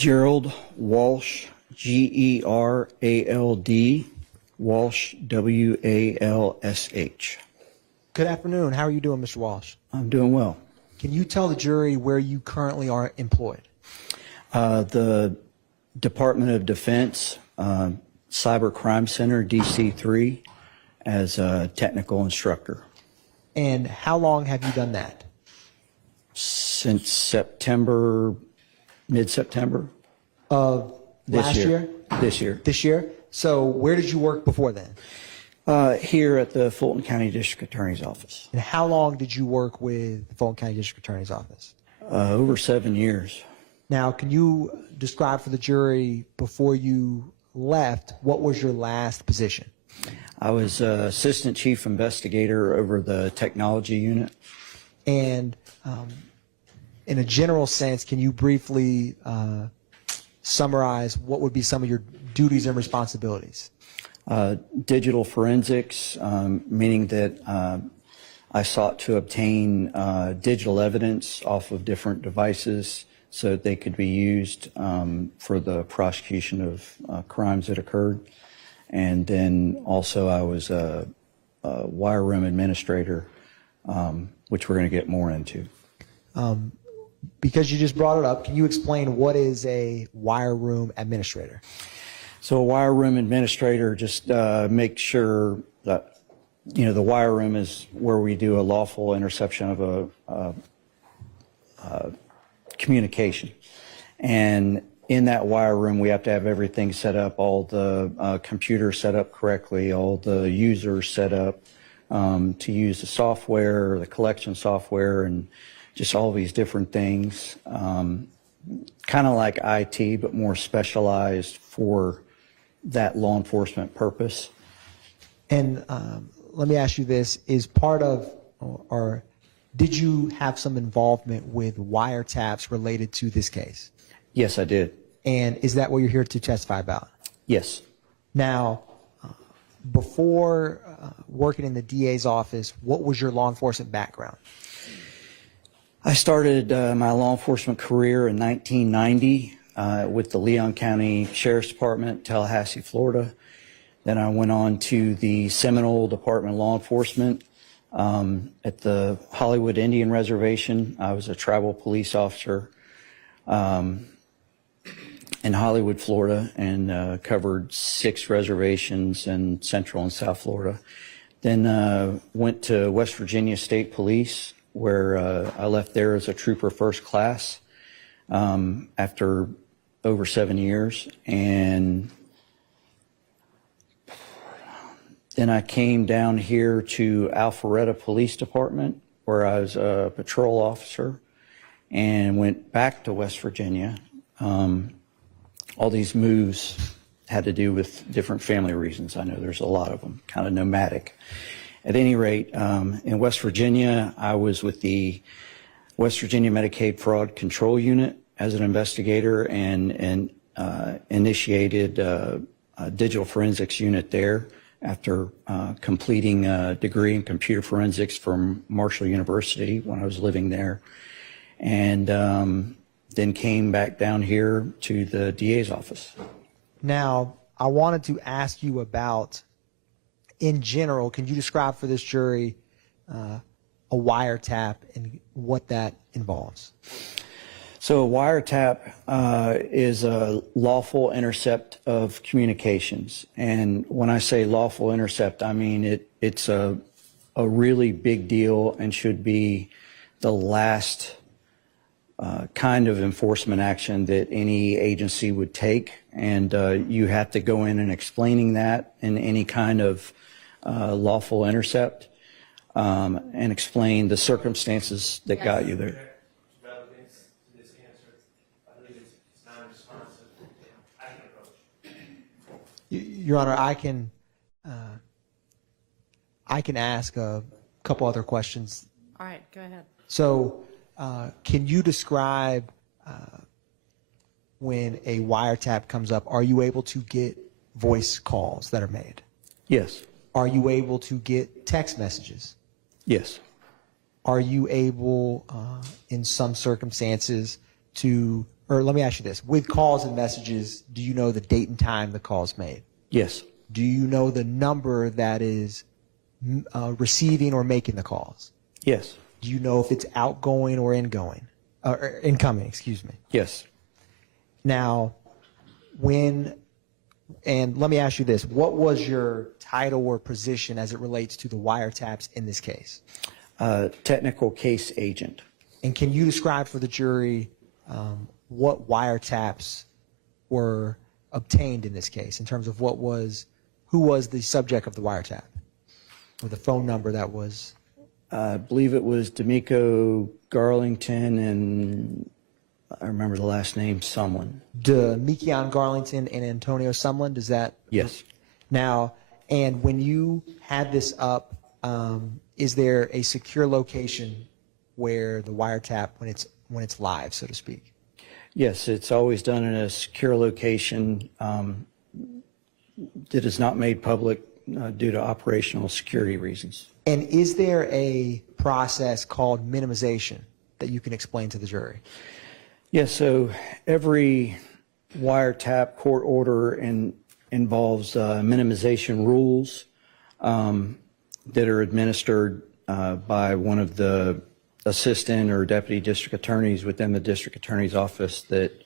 Gerald, Walsh, Gerald, Walsh, Walsh. Good afternoon. How are you doing, Mr. Walsh? I'm doing well. Can you tell the jury where you currently are employed? The Department of Defense, Cybercrimes Center, DC3, as a technical instructor. And how long have you done that? Since September, mid-September. Of last year? This year. This year? So where did you work before then? Here at the Fulton County District Attorney's Office. And how long did you work with the Fulton County District Attorney's Office? Over 7 years. Now, can you describe for the jury, before you left, what was your last position? I was Assistant Chief Investigator over the Technology Unit. And in a general sense, can you briefly summarize what would be some of your duties and responsibilities? Digital forensics, meaning that I sought to obtain digital evidence off of different devices so that they could be used for the prosecution of crimes that occurred. And then also I was a wire room administrator, which we're going to get more into. Because you just brought it up, can you explain what is a wire room administrator? So a wire room administrator just makes sure that, you know, the wire room is where we do a lawful interception of a communication. And in that wire room, we have to have everything set up, all the computers set up correctly, all the users set up to use the software, the collection software, and just all these different things. Kind of like IT, but more specialized for that law enforcement purpose. And let me ask you this, is part of, or did you have some involvement with wiretaps related to this case? Yes, I did. And is that what you're here to testify about? Yes. Now, before working in the DA's office, what was your law enforcement background? I started my law enforcement career in 1990 with the Leon County Sheriff's Department, Tallahassee, Florida. Then I went on to the Seminole Department of Law Enforcement at the Hollywood Indian Reservation. I was a tribal police officer in Hollywood, Florida, and covered 6 reservations in Central and South Florida. Then went to West Virginia State Police, where I left there as a trooper first class after over 7 years. And then I came down here to Alpharetta Police Department, where I was a patrol officer, and went back to West Virginia. All these moves had to do with different family reasons. I know there's a lot of them, kind of nomadic. At any rate, in West Virginia, I was with the West Virginia Medicaid Fraud Control Unit as an investigator and initiated a digital forensics unit there after completing a degree in computer forensics from Marshall University when I was living there. And then came back down here to the DA's office. Now, I wanted to ask you about, in general, can you describe for this jury a wiretap and what that involves? So a wiretap is a lawful intercept of communications. And when I say lawful intercept, I mean it's a really big deal and should be the last kind of enforcement action that any agency would take. And you have to go in and explaining that in any kind of lawful intercept and explain the circumstances that got you there. Your Honor, I can ask a couple other questions. All right, go ahead. So, can you describe when a wiretap comes up, are you able to get voice calls that are made? Yes. Are you able to get text messages? Yes. Are you able, in some circumstances, to or let me ask you this, with calls and messages, do you know the date and time the call's made? Yes. Do you know the number that is receiving or making the calls? Yes. Do you know if it's outgoing or ingoing, or incoming, excuse me? Yes. Now, and let me ask you this, what was your title or position as it relates to the wiretaps in this case? Technical case agent. And can you describe for the jury what wiretaps were obtained in this case in terms of who was the subject of the wiretap, or the phone number that was? I believe it was Damekion, Garlington, and I remember the last name, Sumlin. Damekion, Garlington, and Antonio Sumlin, does that? Yes. Now, and when you had this up, is there a secure location where the wiretap, when it's live, so to speak? Yes, it's always done in a secure location that is not made public due to operational security reasons. And is there a process called minimization that you can explain to the jury? Yes, so every wiretap court order involves minimization rules that are administered by one of the assistant or deputy district attorneys within the district attorney's office that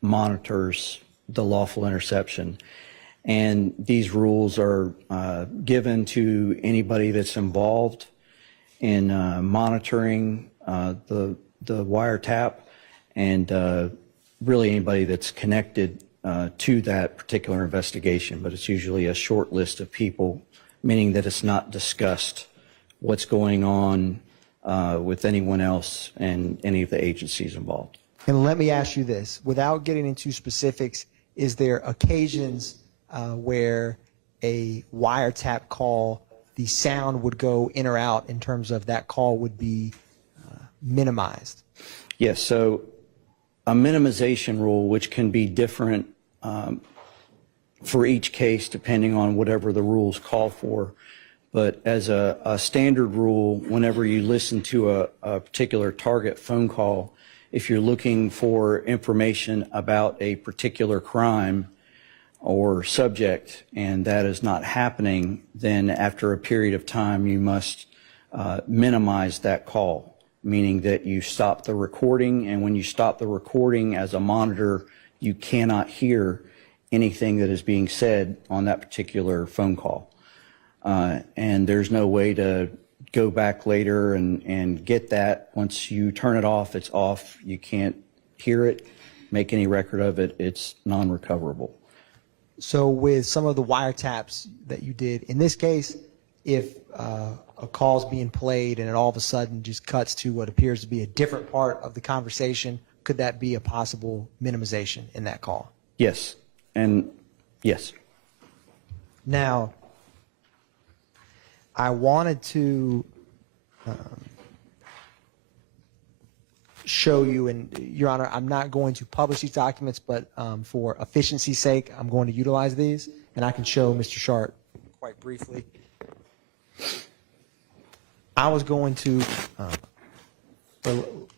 monitors the lawful interception. And these rules are given to anybody that's involved in monitoring the wiretap, and really anybody that's connected to that particular investigation. But it's usually a short list of people, meaning that it's not discussed what's going on with anyone else and any of the agencies involved. And let me ask you this, without getting into specifics, is there occasions where a wiretap call, the sound would go in or out in terms of that call would be minimized? Yes, so a minimization rule, which can be different for each case depending on whatever the rules call for, but as a standard rule, whenever you listen to a particular target phone call, if you're looking for information about a particular crime or subject and that is not happening, then after a period of time you must minimize that call, meaning that you stop the recording, and when you stop the recording as a monitor, you cannot hear anything that is being said on that particular phone call. And there's no way to go back later and get that. Once you turn it off, it's off. You can't hear it, make any record of it. It's non-recoverable. So with some of the wiretaps that you did, in this case, if a call's being played and it all of a sudden just cuts to what appears to be a different part of the conversation, could that be a possible minimization in that call? Yes, and yes. Now, I wanted to show you, and Your Honor, I'm not going to publish these documents, but for efficiency's sake, I'm going to utilize these, and I can show Mr. Schardt quite briefly. I was going to,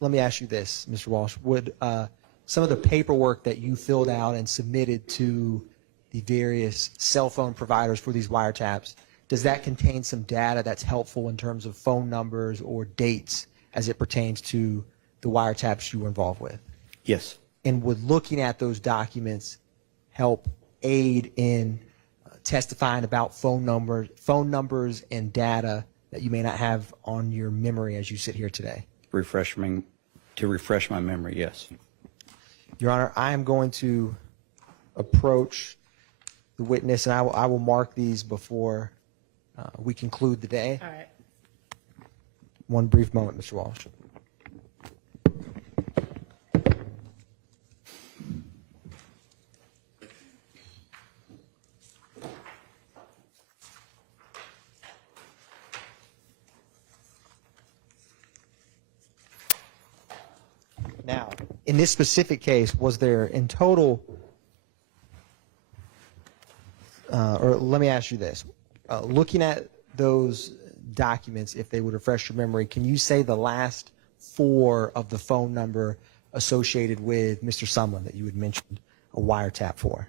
let me ask you this, Mr. Walsh, would some of the paperwork that you filled out and submitted to the various cell phone providers for these wiretaps, does that contain some data that's helpful in terms of phone numbers or dates as it pertains to the wiretaps you were involved with? Yes. And would looking at those documents help aid in testifying about phone numbers and data that you may not have on your memory as you sit here today? To refresh my memory, yes. Your Honor, I am going to approach the witness, and I will mark these before we conclude the day. All right. One brief moment, Mr. Walsh. Now, in this specific case, was there in total, or let me ask you this, looking at those documents, if they would refresh your memory, can you say the last four of the phone number associated with Mr. Sumlin that you had mentioned a wiretap for?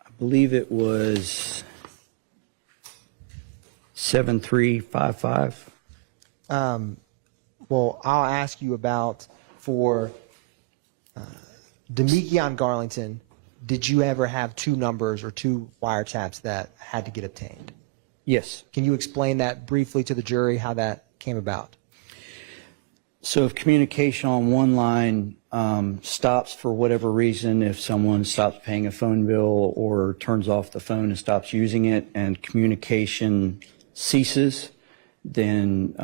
I believe it was 7355. Well, I'll ask you about for Damekion Garlington, did you ever have two numbers or two wiretaps that had to get obtained? Yes. Can you explain that briefly to the jury, how that came about? So if communication on one line stops for whatever reason, if someone stops paying a phone bill or turns off the phone and stops using it and communication ceases, then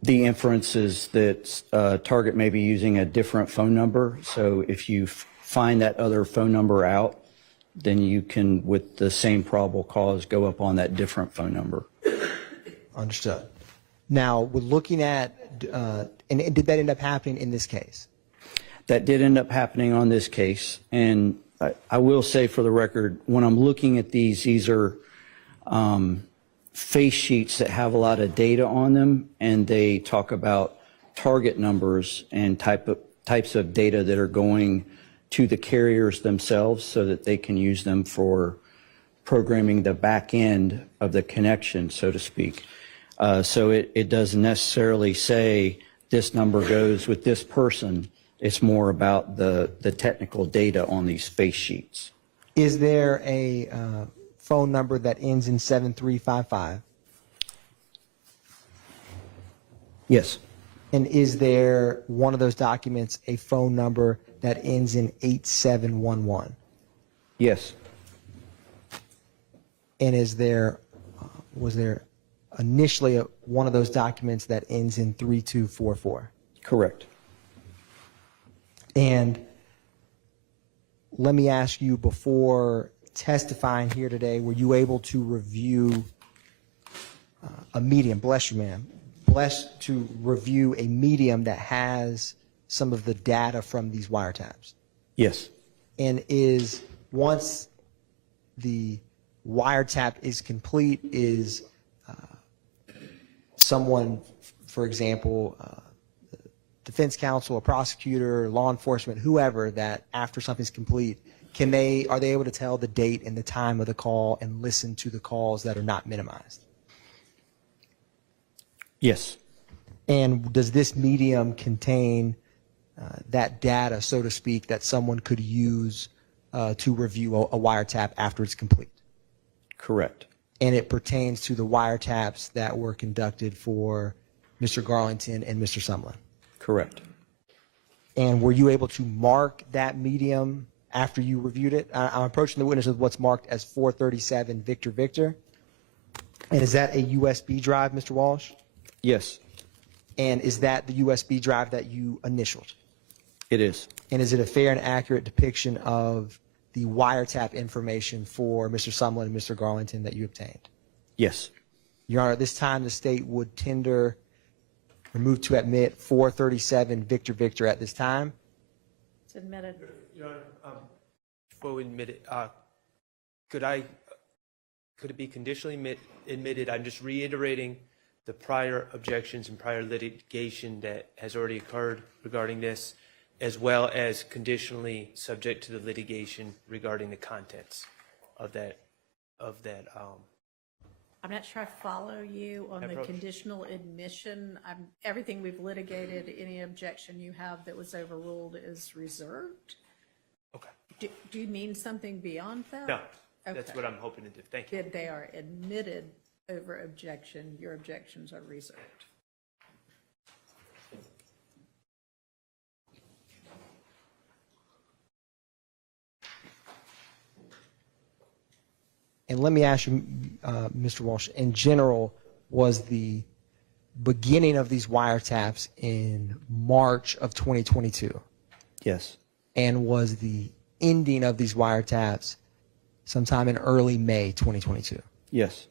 the inference is that target may be using a different phone number. So if you find that other phone number out, then you can, with the same probable cause, go up on that different phone number. Understood. Now, we're looking at, and did that end up happening in this case? That did end up happening on this case. And I will say for the record, when I'm looking at these are face sheets that have a lot of data on them, and they talk about target numbers and types of data that are going to the carriers themselves so that they can use them for programming the back end of the connection, so to speak. So it doesn't necessarily say this number goes with this person. It's more about the technical data on these face sheets. Is there a phone number that ends in 7355? Yes. And is there one of those documents a phone number that ends in 8711? Yes. And is there, was there initially one of those documents that ends in 3244? Correct. And let me ask you, before testifying here today, were you able to review a medium, bless you ma'am, blessed to review a medium that has some of the data from these wiretaps? Yes. And is, once the wiretap is complete, is someone, for example, defense counsel, a prosecutor, law enforcement, whoever, that after something's complete, are they able to tell the date and the time of the call and listen to the calls that are not minimized? Yes. And does this medium contain that data, so to speak, that someone could use to review a wiretap after it's complete? Correct. And it pertains to the wiretaps that were conducted for Mr. Garlington and Mr. Sumlin? Correct. And were you able to mark that medium after you reviewed it? I'm approaching the witness with what's marked as 437 Victor Victor. And is that a USB drive, Mr. Walsh? Yes. And is that the USB drive that you initialed? It is. And is it a fair and accurate depiction of the wiretap information for Mr. Sumlin and Mr. Garlington that you obtained? Yes. Your Honor, at this time, the state would tender or move to admit 437 Victor Victor at this time. It's admitted. Your Honor, before we admit it, could it be conditionally admitted? I'm just reiterating the prior objections and prior litigation that has already occurred regarding this, as well as conditionally subject to the litigation regarding the contents of that. I'm not sure I follow you on the Approach. conditional admission. Everything we've litigated, any objection you have that was overruled is reserved. Okay. Do you mean something beyond that? No, that's Okay. what I'm hoping to do. Thank you. That they are admitted over objection, your objections are reserved. And let me ask you, Mr. Walsh, in general, was the beginning of these wiretaps in March of 2022? Yes. And was the ending of these wiretaps sometime in early May 2022? Yes.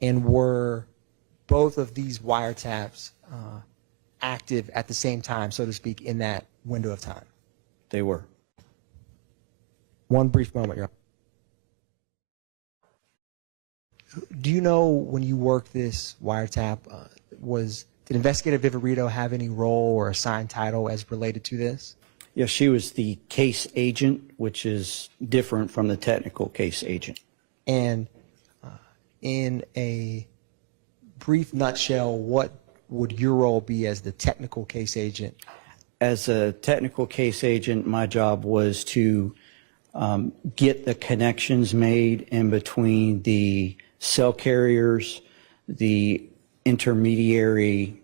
And were both of these wiretaps active at the same time, so to speak, in that window of time? They were. One brief moment, Your Honor. Do you know when you worked this wiretap, did investigator Viverito have any role or assigned title as related to this? Yes, she was the case agent, which is different from the technical case agent. And in a brief nutshell, what would your role be as the technical case agent? As a technical case agent, my job was to get the connections made in between the cell carriers, the intermediary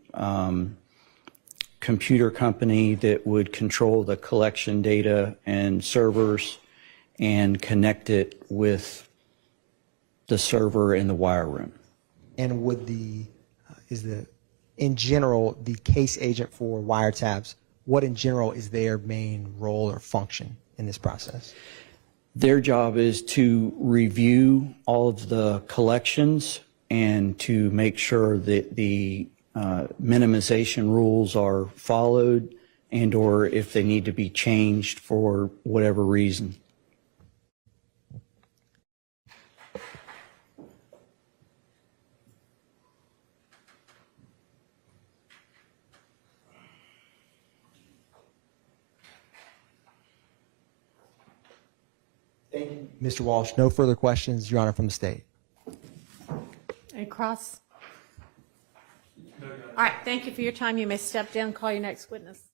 computer company that would control the collection data and servers and connect it with the server in the wire room. And would in general, the case agent for wiretaps, what in general is their main role or function in this process? Their job is to review all of the collections and to make sure that the minimization rules are followed and or if they need to be changed for whatever reason. Thank you, Mr. Walsh. No further questions, Your Honor, from the state. Any cross? All right, thank you for your time. You may step down, call your next witness.